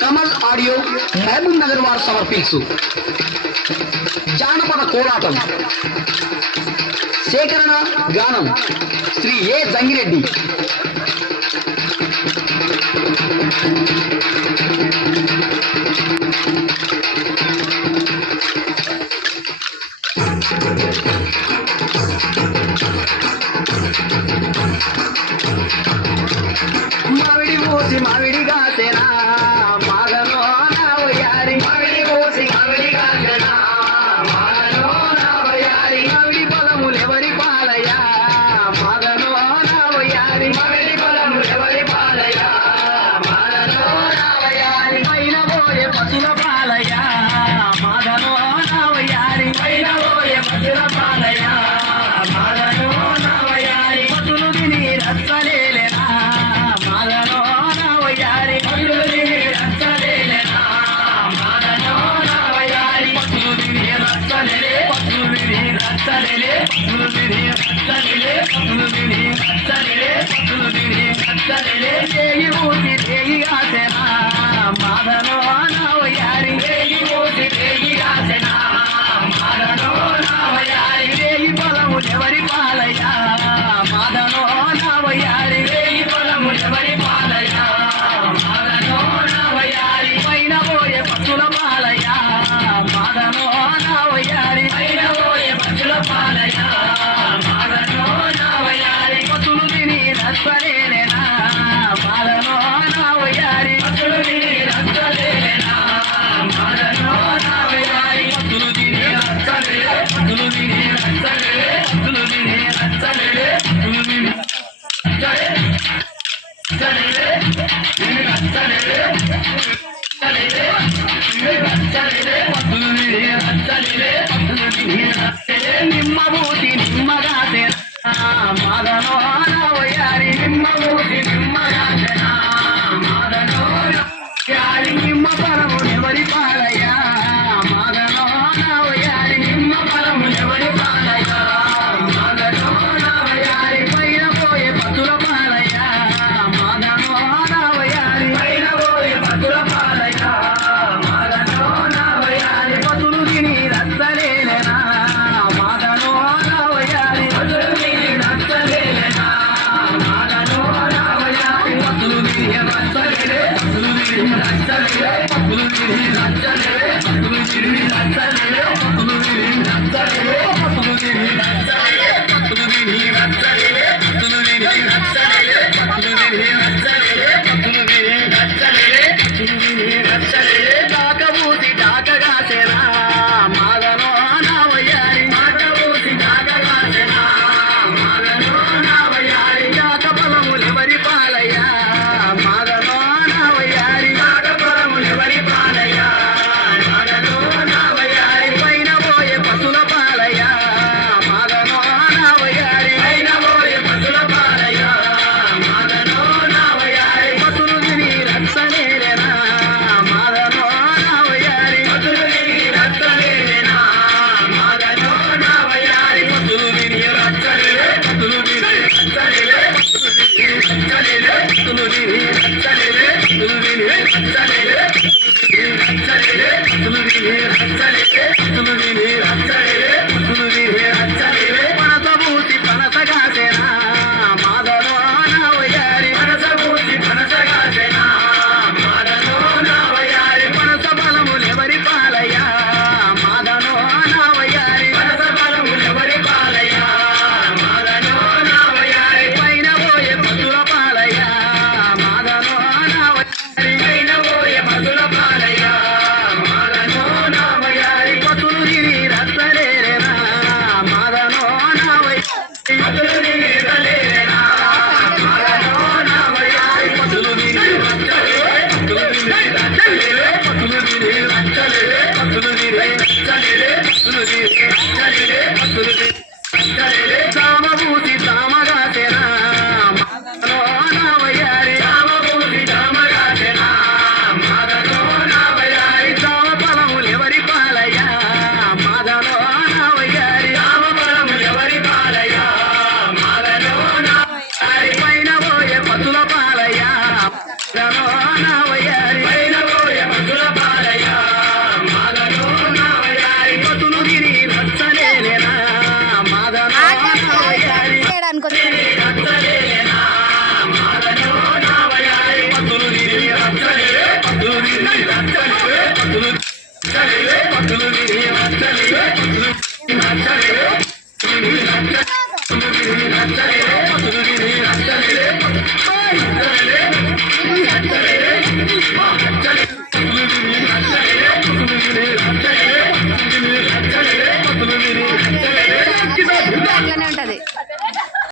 Kamal audio Mahabub Nagar వారు సమర్పించు జానపద కోలాటం సేకరణ గానం శ్రీ ఏ జంగిరెడ్డి. మావిడి పోసి మావిడి కాసేనా మాగలో నా వయ్యారి, మావిడి పోసి మావిడి కాసేనా మాగలో నా వయ్యారి, మావిడి పొలములెవరి పాలయ్యా మాగలో నా వయ్యారి, మావిడి పొలములెవరి పాలయ్యా మాగలో నా వయ్యారి, పైన పోయే పశుల పాలయ్యా మాగలో నా వయ్యారి, పైన పోయే పశుల పాలయ్యా మాగలో నా వయ్యారి, పశులు తిని రచ్చలేలేనా మాగలో నా వయ్యారి, పశులు తిని రచ్చలేలేనా మాగలో నా వయ్యారి, పశులు తిని రచ్చలేలే పశులు తిని రచ్చలేలే పశులు తిని రచ్చలేలే పశులు తిని రచ్చలేలే పశులు తిని రచ్చలేలే, రేగి ఊసి రేగి కాసేనా మాగలో నా వయ్యారి, రేగి ఊసి రేగి కాసేనా మాగలో నా వయ్యారి, రేగి పొలములెవరి పాలయ్యా మాగలో నా వయ్యారి, రేగి పొలములెవరి పాలయ్యా మాగలో నా వయ్యారి, పైన పోయే పశుల పాలయ్యా మాగలో నా వయ్యారి, పైన పోయే పశుల పాలయ్యా మాగలో నా వయ్యారి, పశులు తిని రచ్చలేనా మాగలో నా వయ్యారి, పశులు తిని రచ్చలేనా మాగలో నా వయ్యారి, పశులు తిని రచ్చలే పశులు తిని రచ్చలే పశులు తిని రచ్చలే పశులు తిని నిమ్మబూతి నిమ్మగాసేనా మాగలో నా వయ్యారి, నిమ్మబూతి నిమ్మగాసేనా మాగలో నా వయ్యారి, నిమ్మ పొలములెవరి పాలయ్యా మాగలో నా వయ్యారి, నిమ్మ పొలములెవరి పాలయ్యా మాగలో నా వయ్యారి, పైన పోయే పశుల పాలయ్యా మాగలో నా వయ్యారి, పైన పోయే పశుల పాలయ్యా మాగలో నా వయ్యారి, పశులు తిని రచ్చలేనా మాగలో కత్తులు